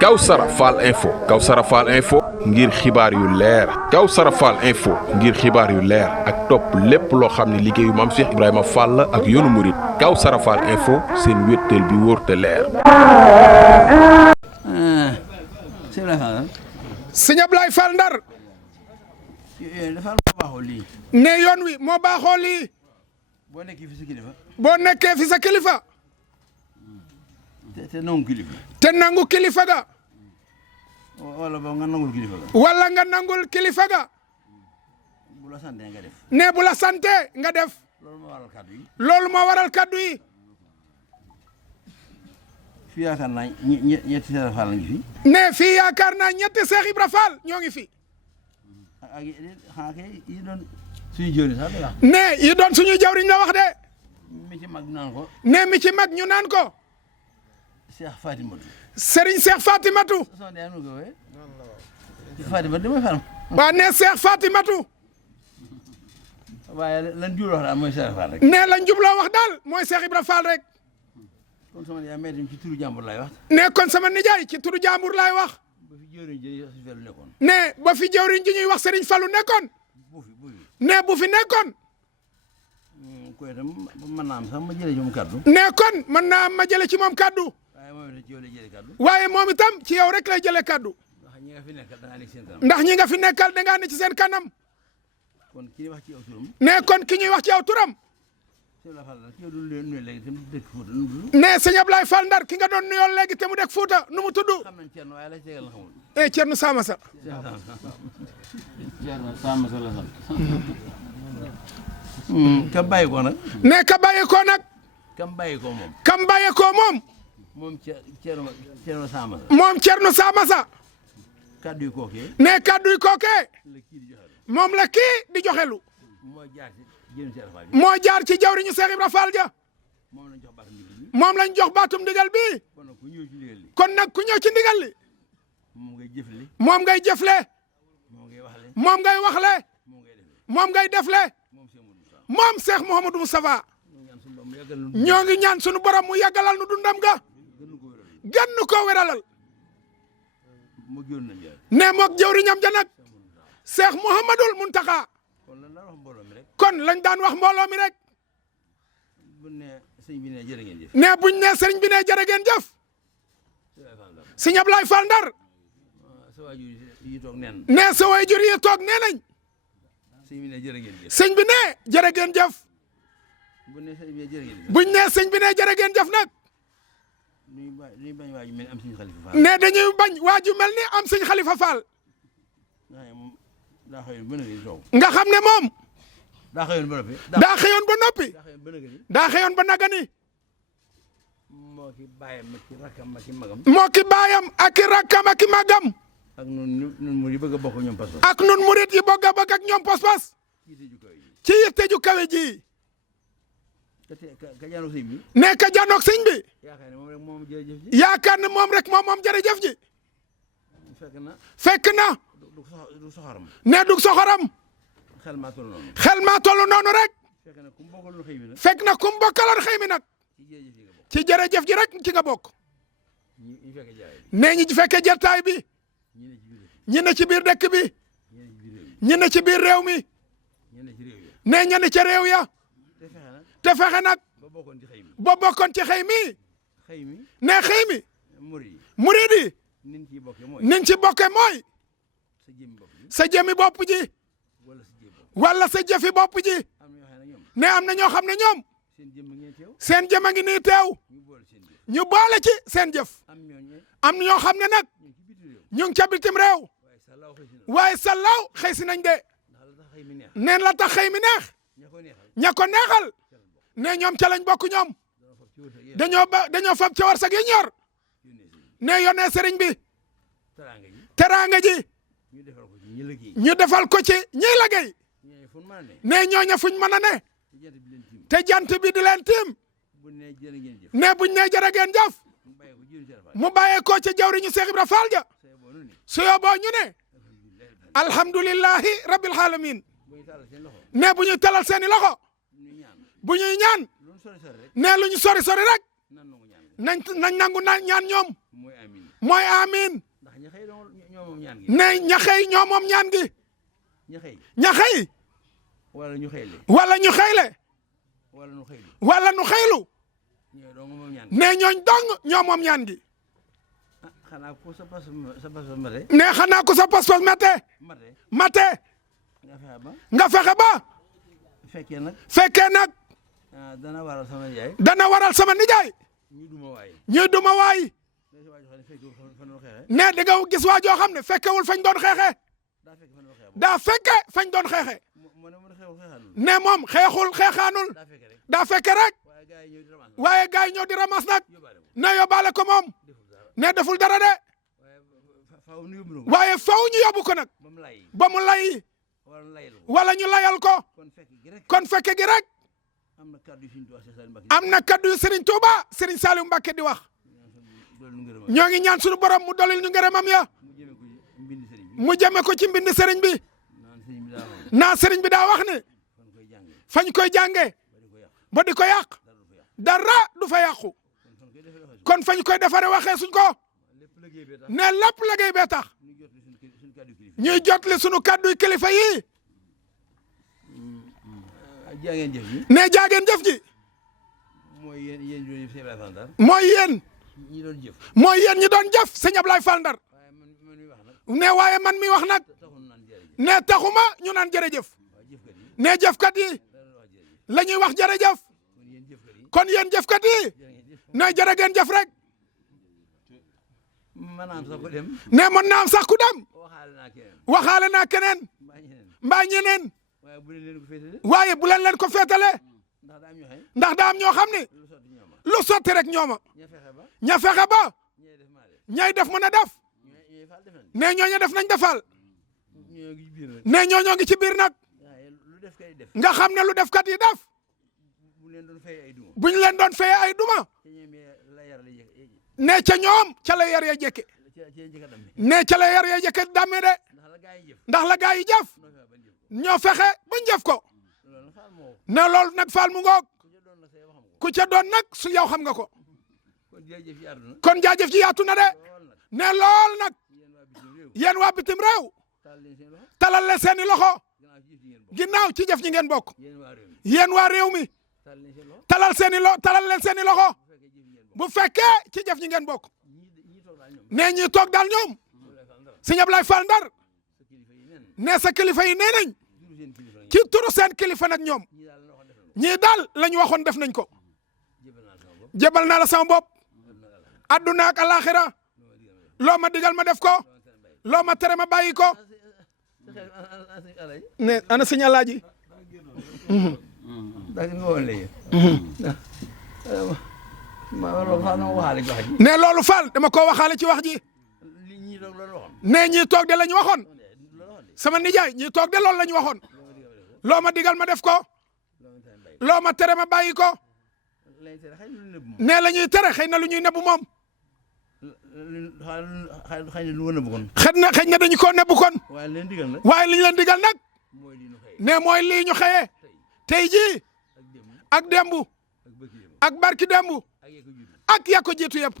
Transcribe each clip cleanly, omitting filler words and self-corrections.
Kawsara Fall info ngir xibaar yu leer Kawsara Fall info ngir xibaar yu leer ak topp lépp loo xam ne liggéeyu Maam Cheikh Ibrahima Fall ak yoonu murit Kawsara Fall info seen wéttal bi wóor te leer. sëñ Ablaye Fall Ndar ne yoon wi moo baaxoo lii boo nekkee fi sa kilifa te nangu kilifa ga wala nga nangul kilifa ga wala nga nangul kilifa ga bu la sante nga def ne bu la sante nga def loolu moo waral kaddu yi fii yaakaar naa ñetti Seex Fall ngi fi ne fii yaakaar naa ñetti Seex Ibra Fall ñoo ngi fi ak yi doon suñu jëwriñ sax la ne yi doon suñu jawriñ la wax de mi ci mag naan ko ne mi ci mag ñu naan ko Seex Fatimatu Serigne Seex Fatimatu Fatimatu mooy Fall waa ne Seex Fatimatu waaye lan jubloo wax daal mooy Seex Fall rek ne lañ jubloo wax daal mooy Seex Ibra Fall rek kon sama nijaay may dem ci turu jàmbur laay wax ne kon sama nijaay ci turu jàmbur laay wax ba fi jëwriñ ji Fallu nekkoon ne ba fi jëwriñ ji ñuy wax Serigne Fallu nekkoon ne bu fi nekkoon koy itam mën naa am sax ma jëlee ci moom kaddu ne kon mën naa am ma jële ci moom kaddu waaye moom itam ci yow rek lay jëlee kaddu ndax ñi nga fi nekkal da ngaa ne ci seen kanam kon ki ñuy wax ci yow turam ne kon ki ñuy wax ci yow turam ne sëñ Ablaye Fall Ndar ki nga doon nuyoo léegi te mu dëkk Fuuta nu mu tudd Thierno Samassa ka bàyyi ko nag ne ka bàyyi ko nag kam bàyyi ko moom kam bàyyi ko moom moom Thierno Samassa moom Thierno Samassa kaddu yi kookee ne kaddu yi kookee moom la kii di joxelu moo jaar ci jawriñu Seex Ibra Fall ja moom lañ jox baatum ndigal bi kon nag ku ñëw ci ndigal li moom ngay jëfle moom ngay waxle moom ngay defle moom Seex Mouhamadou Moustapha ñoo ngi ñaan sunu borom mu yàggalal nu dundam ga gën nu ko wéralal ne moog jëwriñam ja nag Seex Mouhamadoul Mountakha kon lañ daan wax mbooloo mi rek ne buñ ne sëriñ bi ne jërë ngeen jëf sëñ Ablaye Fall Ndar ne sa waajur yi toog nee nañ sëñ bi ne jërë ngeen jëf buñ ne sëñ bi ne jërë ngeen jëf nag ne dañuy bañ waaju mel ni am sëñ Xalifa Fall nga xam ne moom daa xëyoon ba noppi daa xëyoon ba nagani moo ki baayam ak i rakkam ak i magam ak nun murit yi bëgg a bokk ñoom pas-pas ak nun murit yi bëgg a bokk ak ñoom pas-pas ci yitte ju kawe ji ne ka janoog sëñ bi yaakaar ne moom rek moom jërëjëf ji fekk na ne dug soxoram xel maa toll noonu rek fekk na kum bokkaloon xëy mi nag ci jërëjëf ji rek ci nga bokk ne ñi fekkee jataay bi ñi ne ci biir dëkk bi ñi ne ci biir réew mi ne ña ne ca réew ya te fexe nag ba bokkoon ci xëy mi ne xëy mi murid yi niñ ci bokke mooy sa jëmi bopp ji wala sa jëfi bopp ji ne am na ñoo xam ne ñoom seen jëm a ngi nii teew ñu boole ci seen jëf am na ñoo xam ne nag ñu ngi ca bitim réew waaye sallaaw xëy si nañ de neen la tax xëy mi neex ña ko neexal ne ñoom ca lañ bokk ñoom dañoo fab ca warsak yi ñor ne yónnee sëriñ bi teraanga ji ñu defal ko ci ñiy liggéey ne ñooña fuñ mën a ne te jant bi di leen tiim ne buñ ne jërë ngeen jëf mu bàyyee ko ci jawriñu Seex Ibra Fall ja su yoboo ñu ne alhamdulillahi rabbil alamin ne bu ñuy talal seeni loxo bu ñuy ñaan ne lu ñu sori sori rek nañ nangu ñaan ñoom mooy amiin mooy amiin ndax ña xëy ñoo moom ñaan gi ne ña xëy ñoo moom ñaan gi ña xëy wala ñu xëyle wala ñu xëyle wala ñu xëylu wala nu xëylu ñoo dong moom ñaan ne ñooñ dong ñoo moom ñaan gi xanaa ko sa pas mate ne xanaa ko sa pas-pas mate nga fexe ba fekkee nag dana waral sama nijaay ñu duma waay ne da nga gis waa joo xam ne fekkewul fañ doon xeexe daa fekke fañ doon xeexe ne moom xeexaanul daa fekke rek waaye gars yi ñëw di ramas nag ne yóbbaale ko moom ne deful dara de waaye faw ñu yóbbu ko nag ba mu lay wala ñu layal ko kon fekke gi rek am na kaddu yu Serigne Touba Serigne Saliou Mbacké di wax ñoo ngi ñaan suñu borom mu dolil ñu ngërëmam ya mu jëme ko ci mbind Serigne bi naa Serigne bi daa wax ne fañ koy jànge ba di ko yàq dara du fa yàqu kon fañ koy defare waxee suñ ko ne lépp liggéey bee tax ñuy jotli suñu kadduy kilifa yi ne jaageen jëf ji mooy yéen ñi doon jëf sëñ Ablaye Fall Ndar ne waaye man mi wax nag ne taxuma ñu naan jërëjëf ne jëfkat yi la ñuy wax jërëjëf kon yéen jëfkat yi ne jërë ngeen jëf rek ne mën naa am sax ku dem waxaale naa keneen mbaa ñeneen waaye bu leen ko féetale ndax daa am ñoo xam ne lu sotti rek ñooma ña fexe ba ñay def mën a def ne ñooñu def nañ defal ne ñooñoo ngi ci biir nag nga xam ne lu defkat yi def buñ leen doon feye ay duma ne ca ñoom ca la yar ya jekke ne ca la yar ya jekke damme de ndax la gaa yi jëf ñoo fexe bañ jëf ko ne loolu nag faal mu ngoog ku ca doon nag su yow xam nga ko kon jaajëf ji yaatu na de ne lool nag yéen waa bitim réew talal leen seeni loxo ginnaaw ci jëf ñi ngeen bokk yéen waa réew mi talal leen seeni loxo bu fekkee ci jëf ñi ngeen bokk ne ñi toog daal ñoom sëñ Ablaye Fall Ndar ne sa kilifa yi nee nañ ci turu seen kilifa nag ñoom ñii daal la ñu waxoon def nañ ko jébal naa la sama bopp adduna ak alaxira loo ma digal ma def ko loo ma tere ma bàyyi ko ne ana sëñ Alaaji ne loolu Fall dama ko waxaale ci wax ji ne ñii toog de la ñu waxoon sama nijaay ñii toog de loolu la ñu waxoon loo ma digal ma def ko loo ma tere ma bàyyi ko ne la ñuy tere xëy na lu ñuy nebbu moom xëy na dañu ko nebbu kon waaye li ñu leen digal nag ne mooy lii ñu xëyee tey jii ak dembu ak barki dembu ak ya ko jiitu yëpp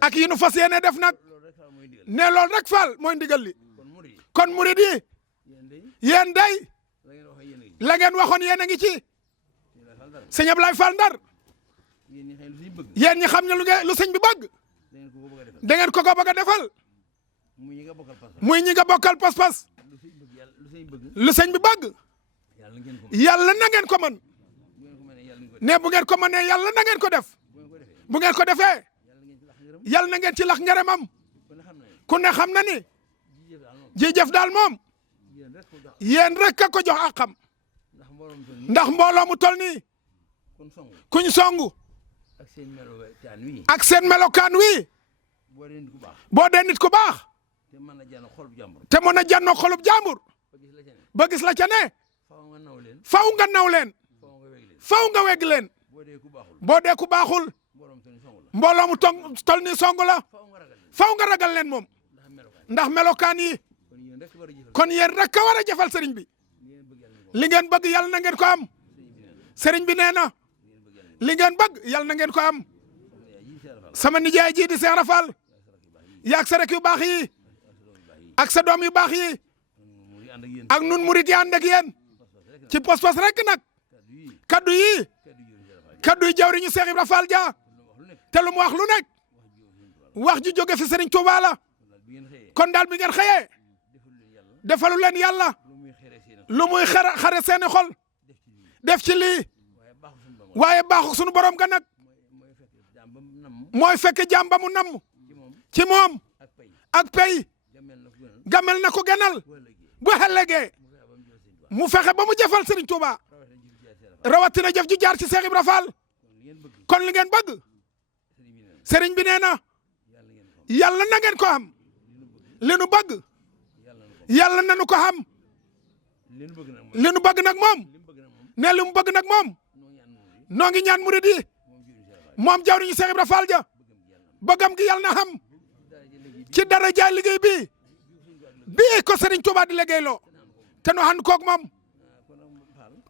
ak yi nu fas yéene def nag ne loolu rek Fall mooy ndigal li kon murid yi yéen day la ngeen waxoon yéen a ngi ci sëñ Ablaye Fall Ndar yéen ñi xam ne lu sëñ bi bëgg da ngeen ko bëgg a defal muy ñi nga bokkal pas-pas lu sëñ bi bëgg yàlla na ngeen ko mën ne bu ngeen ko mënee yàlla na ngeen ko def bu ngeen ko defee yàlla na ngeen ci lax ngërëmam ku ne xam na ni ji jëf daal moom yéen rek a ko jox ak xam ndax mbooloo mu tol nii kuñ songu ak seen melokaan wi boo dee nit ku baax te mën a jànnoo xolub jàmbur ba gis la ca ne faw nga naw leen faw nga weg leen boo dee ku baaxul mbooloo mu tol nii songu la faw nga ragal leen moom ndax melokaan yi kon yéen rek a war a jëfal sëriñ bi li ngeen bëgg yàlla na ngeen ko am sëriñ bi nee na li ngeen bëgg yàlla na ngeen ko am sama nijaay ji di Cheikh Ibra Fall yaag sa rek yu baax yi ak sa doom yu baax yi ak nun murit yi ànd ak yéen ci pos-pos rek nag kaddu yi kaddu yi jawriñu Cheikh Ibra Fall ja te lu mu wax lu nekk wax ji jóge fi Serigne Touba la kon daal bi ngeen xëyee defalu leen yàlla lu muy xare seeni xol def ci lii waaye baaxu sunu borom ga nag mooy fekk jaam ba mu namm ci moom ak pay gamel na ko gënal bu ëllëgee mu fexe ba mu jëfal Serigne Touba rawatina jëf ji jaar ci Cheikh Ibra Fall kon li ngeen bëgg Serigne bi nee na yàlla na ngeen ko am li nu bëgg yàlla na nu ko am li nu bëgg nag moom ne li mu bëgg nag moom noo ngi ñaan murid yi moom jawriñu Cheikh Ibra Fall ja bëggam gi yàlla na xam ci dara jaay liggéey bii ko Serigne Touba di liggéeyloo te nu ànd koog moom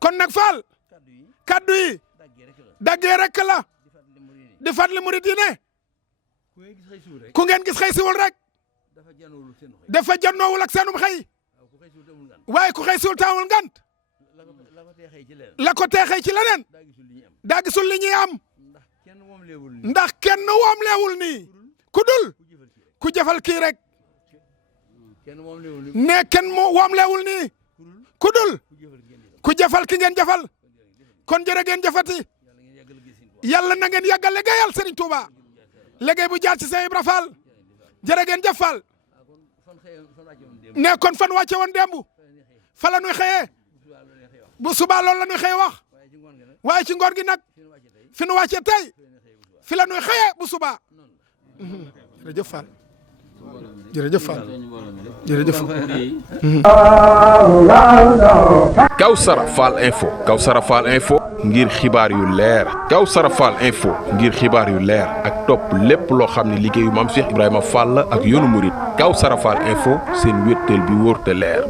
kon nag Fall kaddu yi daggee rek la di fàttali murid yi ne ku ngeen gis xëy siwul rek dafa jannoowul ak seenum xëy waaye ku xëy siwul taamul ngant la ko tee xëy ci leneen daa gisul li ñuy am ndax kenn woomleewul nii ku dul ku jëfal kii rek ne kenn mu woomleewul nii ku dul ku jëfal ki ngeen jëfal kon jërë ngeen jëfati yàlla na ngeen yàggal liggéeyal Serigne Touba liggéey bu jaar ci Cheikh Ibra Fall jërë ngeen jëf Fall ne kon fan wàcce woon démb fa la ñuy xëyee bu subaa loolu la ñuy xëyee wax waaye ci ngoor gi nag fi nu wàcce tey fi la ñuy xëyee bu subaa jërëjëf Fall jërëjëf Fall jërëjëf Kawsara Fall info Kawsara Fall info ngir xibaar yu leer Kawsara Fall info ngir xibaar yu leer ak topp lépp loo xam ne liggéeyu Maam Cheikh Ibrahima Fall ak yoonu murit Kawsara Fall info seen wéttal bi wóor te leer